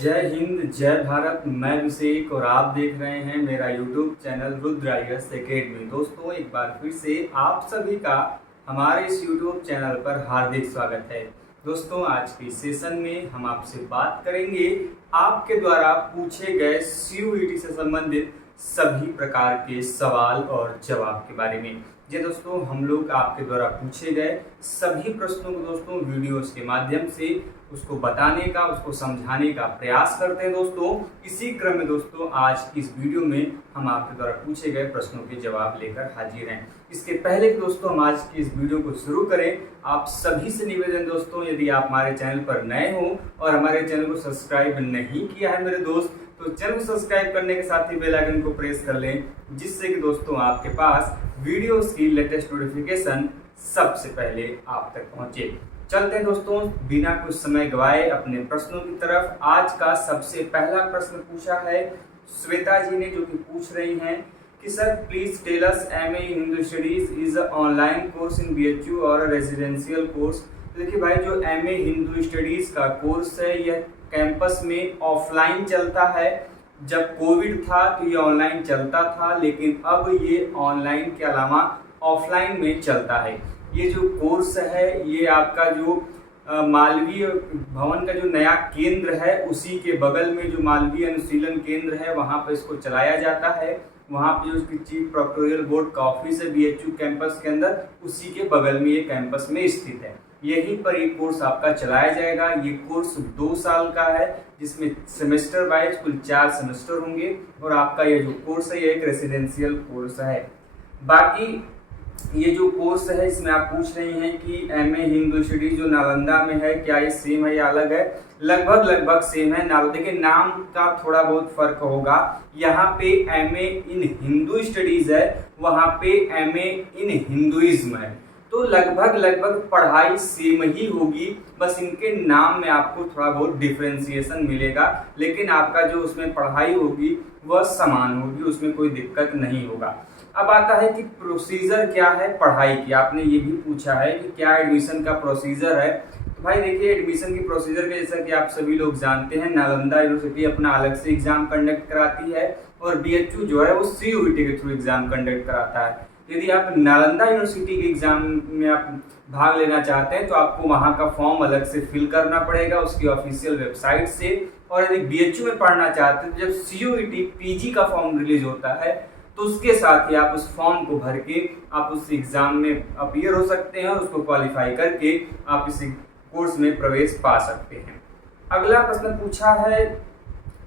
जय हिंद जय भारत। मैं अभिषेक और आप देख रहे हैं मेरा YouTube channel Rudra IAS academy. दोस्तों, एक बार फिर से आप सभी का हमारे इस यूट्यूब चैनल पर हार्दिक स्वागत है। दोस्तों, आज के सेशन में हम आपसे बात करेंगे आपके द्वारा पूछे गए सीयूईटी से संबंधित सभी प्रकार के सवाल और जवाब के बारे में। जी दोस्तों, हम लोग आपके द्वारा पूछे गए सभी प्रश्नों को दोस्तों वीडियोस के माध्यम से उसको बताने का, उसको समझाने का प्रयास करते हैं। दोस्तों, इसी क्रम में दोस्तों आज की इस वीडियो में हम आपके द्वारा पूछे गए प्रश्नों के जवाब लेकर हाजिर हैं। इसके पहले कि दोस्तों हम आज की इस वीडियो को शुरू करें, आप सभी से निवेदन दोस्तों, यदि आप हमारे चैनल पर नए हो और हमारे चैनल को सब्सक्राइब नहीं किया है मेरे दोस्त, तो चैनल को सब्सक्राइब करने के साथ ही बेल आइकन को प्रेस कर लें, जिससे कि दोस्तों आपके पास वीडियोस की लेटेस्ट नोटिफिकेशन सबसे पहले आप तक पहुंचे। चलते हैं दोस्तों बिना कुछ समय गवाए अपने प्रश्नों की तरफ। आज का सबसे पहला प्रश्न पूछा है श्वेता जी ने, जो कि पूछ रही हैं कि sir please tell us MA in Hindu studies is a online course in BHU और रेजिडेंशियल कोर्स। तो देखिए भाई, जो एमए हिंदू स्टडीज का कोर्स है यह कैंपस में ऑफलाइन चलता है। जब कोविड था तो ये ऑनलाइन चलता था, लेकिन अब ये ऑनलाइन के अलावा ऑफलाइन में चलता है। ये जो कोर्स है ये आपका जो मालवीय भवन का जो नया केंद्र है उसी के बगल में जो मालवीय अनुशीलन केंद्र है वहाँ पर इसको चलाया जाता है। वहाँ पे जो उसकी चीफ प्रोक्टोरियल बोर्ड का ऑफिस है बीएचयू कैंपस के अंदर, उसी के बगल में ये कैंपस में स्थित है। यहीं पर ये कोर्स आपका चलाया जाएगा। ये कोर्स 2 साल का है, जिसमें सेमेस्टर वाइज कुल 4 सेमेस्टर होंगे और आपका ये जो कोर्स है ये एक रेसिडेंशियल कोर्स है। बाकी ये जो कोर्स है इसमें आप पूछ रही हैं कि एमए हिंदू स्टडीज जो नालंदा में है क्या ये सेम है या अलग है? लगभग सेम है। देखिए नाम का थोड़ा बहुत फर्क होगा। यहाँ पे एमए इन हिंदू स्टडीज है, वहाँ पे एमए इन हिंदुइज्म है। तो लगभग पढ़ाई सेम ही होगी, बस इनके नाम में आपको थोड़ा बहुत डिफरेंशिएशन मिलेगा, लेकिन आपका जो उसमें पढ़ाई होगी वह समान होगी, उसमें कोई दिक्कत नहीं होगा। अब आता है कि प्रोसीजर क्या है पढ़ाई की। आपने ये भी पूछा है कि क्या एडमिशन का प्रोसीजर है। तो भाई देखिए, एडमिशन की प्रोसीजर के जैसा कि आप सभी लोग जानते हैं, नालंदा यूनिवर्सिटी अपना अलग से एग्जाम कंडक्ट कराती है और बीएचयू जो है वो सीयूईटी के थ्रू एग्जाम कंडक्ट कराता है। यदि आप नालंदा यूनिवर्सिटी के एग्जाम में आप भाग लेना चाहते हैं तो आपको वहाँ का फॉर्म अलग से फिल करना पड़ेगा उसकी ऑफिशियल वेबसाइट से। और यदि बीएचयू में पढ़ना चाहते हैं तो जब सीयूईटी पीजी का फॉर्म रिलीज होता है तो उसके साथ ही आप उस फॉर्म को भर के आप उस एग्जाम में अपीयर हो सकते हैं और उसको क्वालिफाई करके आप इस कोर्स में प्रवेश पा सकते हैं। अगला प्रश्न पूछा है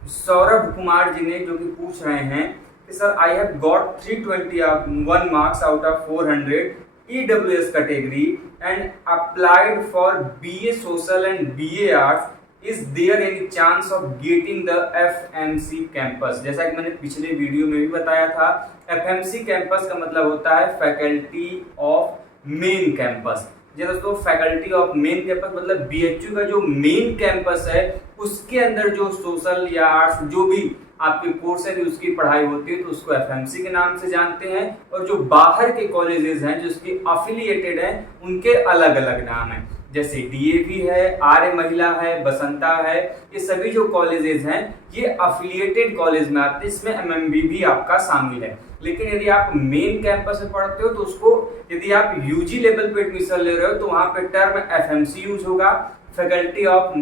सौरभ कुमार जी ने, जो कि पूछ रहे हैं कि sir I have got 321 marks out of 400 EWS category and applied for BA social and BA arts, is there any chance of getting the FMC campus. जैसा कि मैंने पिछले वीडियो में भी बताया था, एफएमसी कैंपस का मतलब होता है फैकल्टी ऑफ मेन कैंपस। जी दोस्तों, फैकल्टी ऑफ मेन कैंपस मतलब बीएचयू का जो मेन कैंपस है उसके अंदर जो सोशल या आर्ट्स जो भी आपके कोर्स है उसकी पढ़ाई होती है तो उसको एफएमसी के नाम से जानते हैं। और जो बाहर के कॉलेजेस हैं जो उसके अफिलिएटेड हैं उनके अलग अलग नाम हैं, जैसे डीएवी है, आर्य महिला है, बसंता है। ये सभी जो कॉलेजेस हैं ये अफिलिएटेड कॉलेज में आते हैं, इसमें एमएमबी भी आपका शामिल है। लेकिन यदि आप मेन कैंपस में पढ़ते हो तो उसको, यदि आप यूजी लेवल पे एडमिशन ले रहे हो तो वहाँ पे टर्म एफएमसी यूज होगा, फैकल्टी ऑफ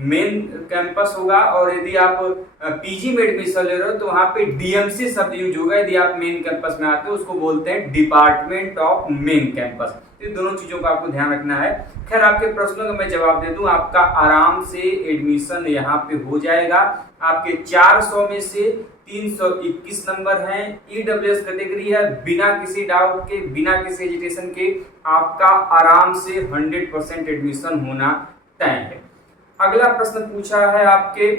मेन कैंपस होगा। और यदि आप पीजी में एडमिशन ले रहे हो तो वहाँ पे डीएमसी शब्द यूज होगा। यदि आप मेन कैंपस में आते हो उसको बोलते हैं डिपार्टमेंट ऑफ मेन कैंपस। तो दोनों चीजों का आपको ध्यान रखना है। खैर, आपके प्रश्नों का मैं जवाब दे दूं, आपका आराम से एडमिशन यहाँ पे हो जाएगा। आपके 400 में से 321 नंबर हैं, ईडब्ल्यूएस कैटेगरी है, बिना किसी डाउट के, बिना किसी एजिटेशन के आपका आराम से 100% एडमिशन होना तय है। अगला प्रश्न पूछा है आपके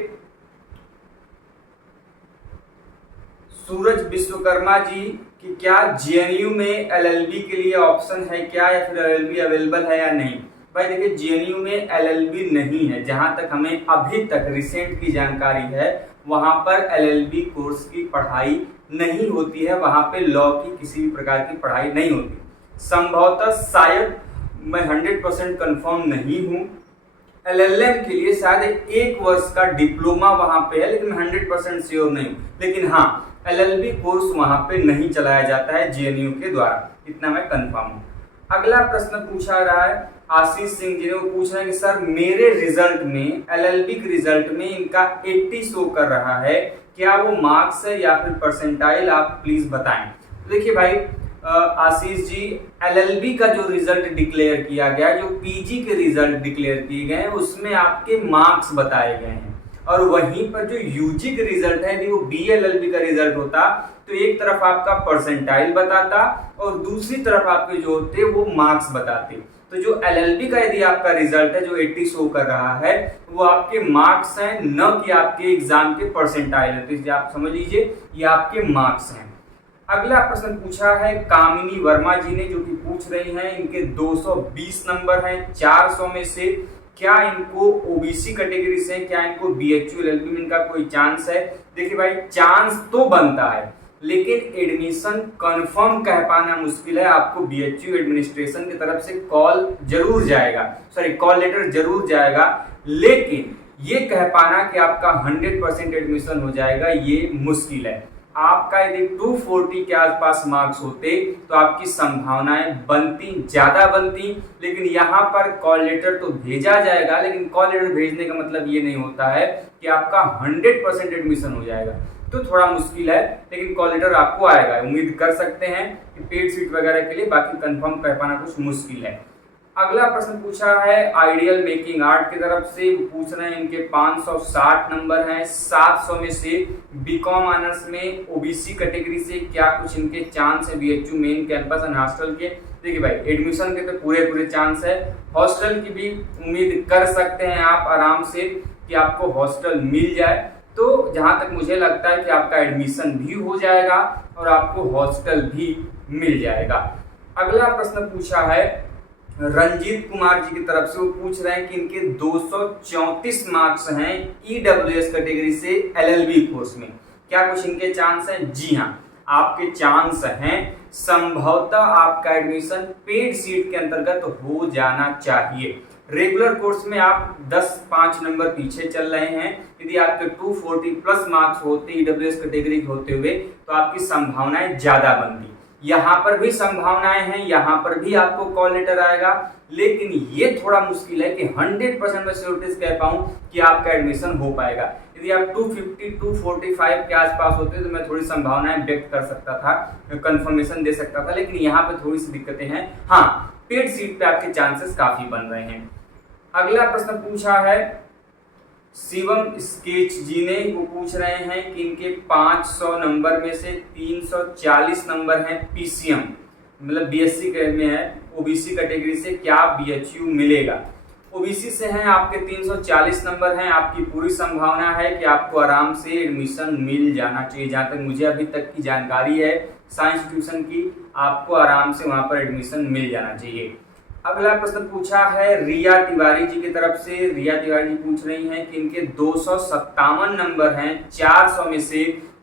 सूरज विश्वकर्मा जी कि क्या जेएनयू में एलएलबी के लिए ऑप्शन है क्या, या फिर एलएलबी अवेलेबल है या नहीं। भाई देखिए, जेएनयू में एलएलबी नहीं है। जहां तक हमें अभी तक रिसेंट की जानकारी है वहां पर एलएलबी कोर्स की पढ़ाई नहीं होती है, वहां पे लॉ की किसी भी प्रकार की पढ़ाई नहीं होती। संभवतः शायद, मैं 100% कंफर्म नहीं हूं, LLM के लिए शायद 1 वर्ष का डिप्लोमा वहां पे है, लेकिन 100% श्योर नहीं हूं। लेकिन हाँ, LLB कोर्स वहां पे नहीं चलाया जाता है JNU के द्वारा, इतना मैं कंफर्म हूं। अगला प्रश्न पूछा रहा है आशीष सिंह जी ने, वो पूछ रहे हैं कि सर मेरे रिजल्ट में, LLB के रिजल्ट में इनका 80 शो कर रहा है, क्या वो मार्क्स है या फिर परसेंटाइल, आप प्लीज बताएं। तो देखिए भाई आशीष जी, LLB का जो रिजल्ट डिक्लेयर किया गया, जो PG के रिजल्ट डिक्लेयर किए गए हैं, उसमें आपके मार्क्स बताए गए हैं, और वहीं पर जो UG का रिजल्ट है, यदि वो BLLB का रिजल्ट होता तो एक तरफ आपका परसेंटाइल बताता और दूसरी तरफ आपके जो होते वो मार्क्स बताते। तो जो LLB का यदि आपका रिजल्ट है जो 80 शो कर रहा है, वो आपके मार्क्स हैं, न कि आपके एग्जाम के परसेंटाइल है। तो इसलिए आप समझ लीजिए ये आपके मार्क्स हैं। अगला प्रश्न पूछा है कामिनी वर्मा जी ने, जो कि पूछ रही हैं, इनके 220 नंबर हैं 400 में से, क्या इनको OBC कैटेगरी से, क्या इनको BHU LLB में इनका कोई चांस है। देखिए भाई, चांस तो बनता है, लेकिन एडमिशन कंफर्म कह पाना मुश्किल है। आपको BHU एडमिनिस्ट्रेशन की तरफ से कॉल जरूर जाएगा, सॉरी कॉल लेटर जरूर जाएगा, लेकिन ये कह पाना कि आपका 100% एडमिशन हो जाएगा, ये मुश्किल है। आपका यदि 240 के आसपास मार्क्स होते तो आपकी संभावनाएं बनती, ज्यादा बनती, लेकिन यहाँ पर कॉल लेटर तो भेजा जाएगा, लेकिन कॉल लेटर भेजने का मतलब ये नहीं होता है कि आपका 100% एडमिशन हो जाएगा, तो थोड़ा मुश्किल है, लेकिन कॉल लेटर आपको आएगा, उम्मीद कर सकते हैं कि पेड सीट वगैरह के लिए, बाकी कंफर्म कह पाना कुछ मुश्किल है। अगला प्रश्न पूछा है आइडियल मेकिंग आर्ट की तरफ से, पूछ रहे हैं इनके 560 नंबर हैं 700 में से, बीकॉम ऑनर्स में OBC कैटेगरी से, क्या कुछ इनके चांस है BHU main campus and hostel के। देखिए भाई, एडमिशन के तो पूरे चांस है, हॉस्टल की भी उम्मीद कर सकते हैं आप आराम से कि आपको हॉस्टल मिल जाए। तो जहां तक मुझे लगता है कि आपका एडमिशन भी हो जाएगा और आपको हॉस्टल भी मिल जाएगा। अगला प्रश्न पूछा है रंजीत कुमार जी की तरफ से, वो पूछ रहे हैं कि इनके 234 मार्क्स हैं EWS कैटेगरी से LLB कोर्स में, क्या कुछ इनके चांस हैं। जी हाँ, आपके चांस हैं, संभवतः आपका एडमिशन पेड सीट के अंतर्गत हो जाना चाहिए। रेगुलर कोर्स में आप 10-5 नंबर पीछे चल रहे हैं, यदि आपके 240 प्लस मार्क्स होते EWS कैटेगरी के होते हुए, तो आपकी संभावनाएं ज्यादा बनती। यहाँ पर भी संभावनाएं हैं, यहाँ पर भी आपको कॉल लेटर आएगा, लेकिन ये थोड़ा मुश्किल है कि 100% मैं श्योरिटी कह पाऊं कि आपका एडमिशन हो पाएगा। यदि आप 250-245 के आसपास होते तो मैं थोड़ी संभावनाएं व्यक्त कर सकता था, कंफर्मेशन दे सकता था, लेकिन यहाँ पे थोड़ी सी दिक्कतें हैं। हाँ, पेड सीट पे आपके चांसेस काफी बन रहे हैं। अगला प्रश्न पूछा है शिवम स्केच जी ने, वो पूछ रहे हैं कि इनके 500 नंबर में से 340 नंबर हैं PCM, मतलब BSc में है, OBC कैटेगरी से, क्या BHU मिलेगा। OBC से हैं, आपके 340 नंबर हैं, आपकी पूरी संभावना है कि आपको आराम से एडमिशन मिल जाना चाहिए। जहाँ तक मुझे अभी तक की जानकारी है साइंस ट्यूशन की, आपको आराम से वहाँ पर एडमिशन मिल जाना चाहिए। अगला प्रश्न पूछा है रिया तिवारी जी की तरफ से, रिया तिवारी जी पूछ रही हैं कि इनके 257 नंबर हैं 400 में से,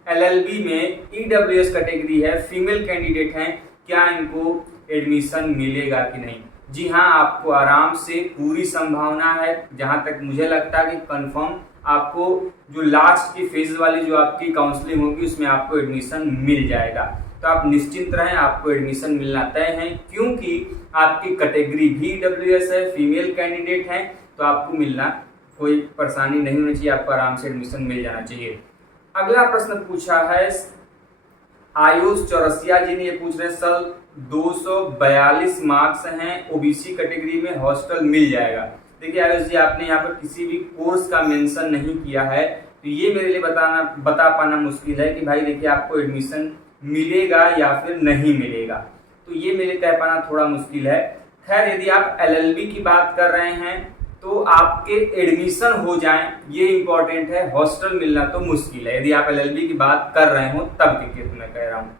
LLB में EWS कैटेगरी है, फीमेल कैंडिडेट हैं, क्या इनको एडमिशन मिलेगा कि नहीं। जी हाँ, आपको आराम से पूरी संभावना है, जहां तक मुझे लगता है कि कंफर्म आपको जो लास्ट की फेज वाली जो आपकी काउंसलिंग होगी उसमें आपको एडमिशन मिल जाएगा। तो आप निश्चिंत रहें, आपको एडमिशन मिलना तय है, क्योंकि आपकी कैटेगरी भी EWS है, फीमेल कैंडिडेट हैं, तो आपको मिलना कोई परेशानी नहीं होनी चाहिए, आपको आराम से एडमिशन मिल जाना चाहिए। अगला प्रश्न पूछा है आयुष चौरसिया जी ने, ये पूछ रहे हैं सर 242 मार्क्स हैं OBC कैटेगरी में, हॉस्टल मिल जाएगा। देखिए आयुष जी, आपने यहाँ पर किसी भी कोर्स का मेंशन नहीं किया है, तो ये मेरे लिए बता पाना मुश्किल है कि भाई देखिए आपको एडमिशन मिलेगा या फिर नहीं मिलेगा, तो ये मेरे कह पाना थोड़ा मुश्किल है। खैर, यदि आप LLB की बात कर रहे हैं तो आपके एडमिशन हो जाएं, ये इंपॉर्टेंट है, हॉस्टल मिलना तो मुश्किल है। यदि आप LLB की बात कर रहे हो तब के केस में कह रहा हूँ।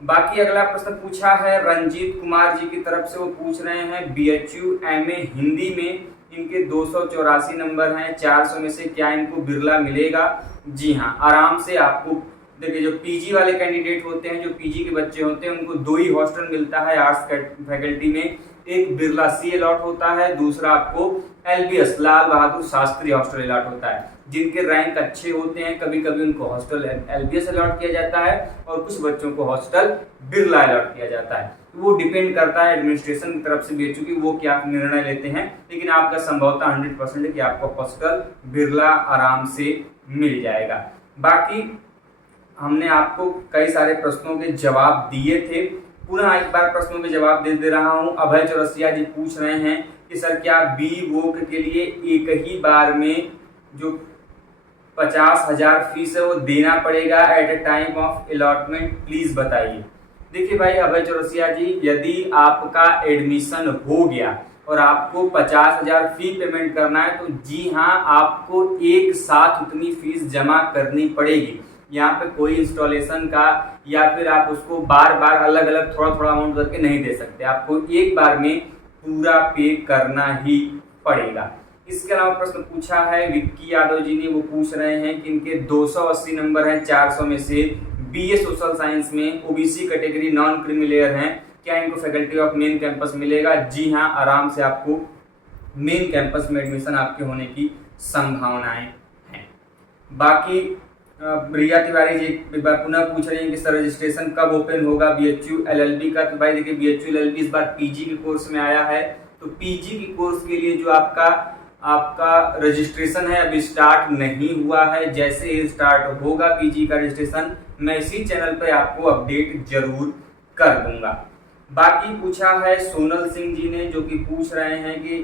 बाकी अगला प्रश्न पूछा है रंजीत कुमार जी की तरफ से, वो पूछ रहे हैं BHU MA हिंदी में, इनके 284 नंबर हैं 400 में से, क्या इनको बिरला मिलेगा। जी हाँ, आराम से आपको देखिए जो पीजी वाले कैंडिडेट होते हैं, जो पीजी के बच्चे होते हैं, उनको 2 ही हॉस्टल मिलता है आर्ट्स फैकल्टी में। एक बिरला सी अलॉट होता है, दूसरा आपको LBS Lal Bahadur Shastri hostel allot होता है। जिनके रैंक अच्छे होते हैं कभी कभी उनको हॉस्टल एलबीएस अलॉट किया जाता है और कुछ बच्चों को हॉस्टल बिरला अलॉट किया जाता है। वो डिपेंड करता है एडमिनिस्ट्रेशन की तरफ से बीएचयू की, वो क्या निर्णय लेते हैं, लेकिन आपका संभवतः 100% है कि आपको हॉस्टल बिरला आराम से मिल जाएगा। बाकी हमने आपको कई सारे प्रश्नों के जवाब दिए थे, पुनः एक बार प्रश्नों के जवाब दे रहा हूं। अभय चौरसिया जी पूछ रहे हैं कि सर क्या बी वोक के लिए एक ही बार में जो 50,000 फीस है वो देना पड़ेगा at a time of allotment, please बताइए। देखिए भाई अभय चौरसिया जी, यदि आपका एडमिशन हो गया और आपको 50,000 फी पेमेंट करना है तो जी हाँ, आपको एक साथ उतनी फीस जमा करनी पड़ेगी। यहाँ पे कोई इंस्टॉलेशन का या फिर आप उसको बार बार अलग अलग थोड़ा थोड़ा अमाउंट करके नहीं दे सकते, आपको एक बार में पूरा पे करना ही पड़ेगा। इसके अलावा प्रश्न पूछा है विक्की यादव जी ने, वो पूछ रहे हैं कि इनके 280 नंबर हैं 400 में से, बीए सोशल साइंस में, OBC category, non creamy layer हैं, क्या इनको फैकल्टी ऑफ मेन कैंपस मिलेगा? जी हाँ, आराम से आपको मेन कैंपस में एडमिशन आपके होने की संभावनाएं हैं। बाकी प्रिया तिवारी जी एक बार पुनः पूछ रही हैं कि सर रजिस्ट्रेशन कब ओपन होगा बीएचयू एलएलबी का? तो भाई देखिए बीएचयू एलएलबी इस बार पीजी के कोर्स में आया है, तो पीजी के कोर्स के लिए जो आपका रजिस्ट्रेशन है अभी स्टार्ट नहीं हुआ है। जैसे ही स्टार्ट होगा पीजी का रजिस्ट्रेशन मैं इसी चैनल पर आपको अपडेट जरूर कर दूंगा। बाकी पूछा है सोनल सिंह जी ने, जो कि पूछ रहे हैं कि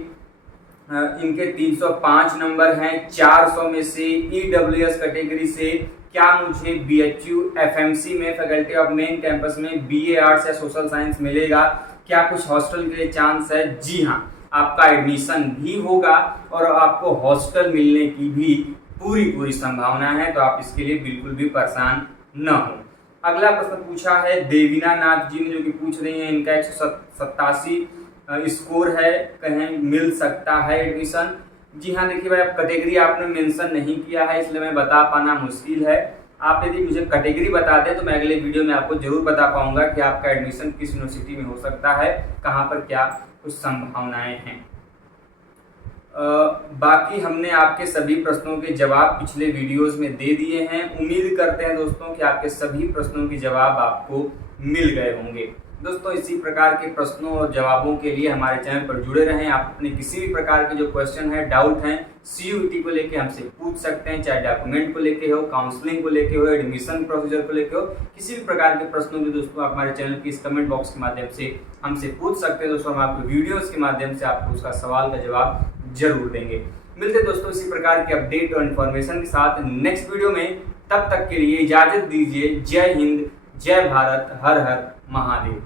इनके 305 नंबर हैं 400 में से, ईडब्ल्यूएस कैटेगरी से, क्या मुझे बीएचयू एफएमसी में फैकल्टी ऑफ मेन कैंपस में बीए आर्ट्स या सोशल साइंस मिलेगा? क्या कुछ हॉस्टल के लिए चांस है? जी हाँ, आपका एडमिशन भी होगा और आपको हॉस्टल मिलने की भी पूरी संभावना है, तो आप इसके लिए बिल्कुल भी परेशान न हो। अगला प्रश्न पूछा है देवीना नाथ जी ने, जो कि पूछ रही हैं इनका 187 स्कोर है, कहें मिल सकता है एडमिशन? जी हाँ, देखिए भाई अब कैटेगरी आपने मेंशन नहीं किया है इसलिए मैं बता पाना मुश्किल है। आप यदि मुझे कैटेगरी बता दें तो मैं अगले वीडियो में आपको जरूर बता पाऊंगा कि आपका एडमिशन किस यूनिवर्सिटी में हो सकता है, कहाँ पर क्या कुछ संभावनाएं हैं। बाकी हमने आपके सभी प्रश्नों के जवाब पिछले वीडियोस में दे दिए हैं। उम्मीद करते हैं दोस्तों कि आपके सभी प्रश्नों के जवाब आपको मिल गए होंगे। दोस्तों इसी प्रकार के प्रश्नों और जवाबों के लिए हमारे चैनल पर जुड़े रहें। आप अपने किसी भी प्रकार के जो क्वेश्चन है, डाउट हैं सीयूईटी को लेके हमसे पूछ सकते हैं, चाहे डॉक्यूमेंट को लेके हो, काउंसलिंग को लेके हो, एडमिशन प्रोसीजर को लेके हो, किसी भी प्रकार के प्रश्नों के दोस्तों आप हमारे चैनल की इस कमेंट बॉक्स के माध्यम से हमसे पूछ सकते हैं। दोस्तों हम आपको वीडियोस के माध्यम से आपको उसका सवाल का जवाब जरूर देंगे। मिलते हैं दोस्तों इसी प्रकार के अपडेट और इन्फॉर्मेशन के साथ नेक्स्ट वीडियो में। तब तक के लिए इजाजत दीजिए। जय हिंद, जय भारत, हर हर महादेव।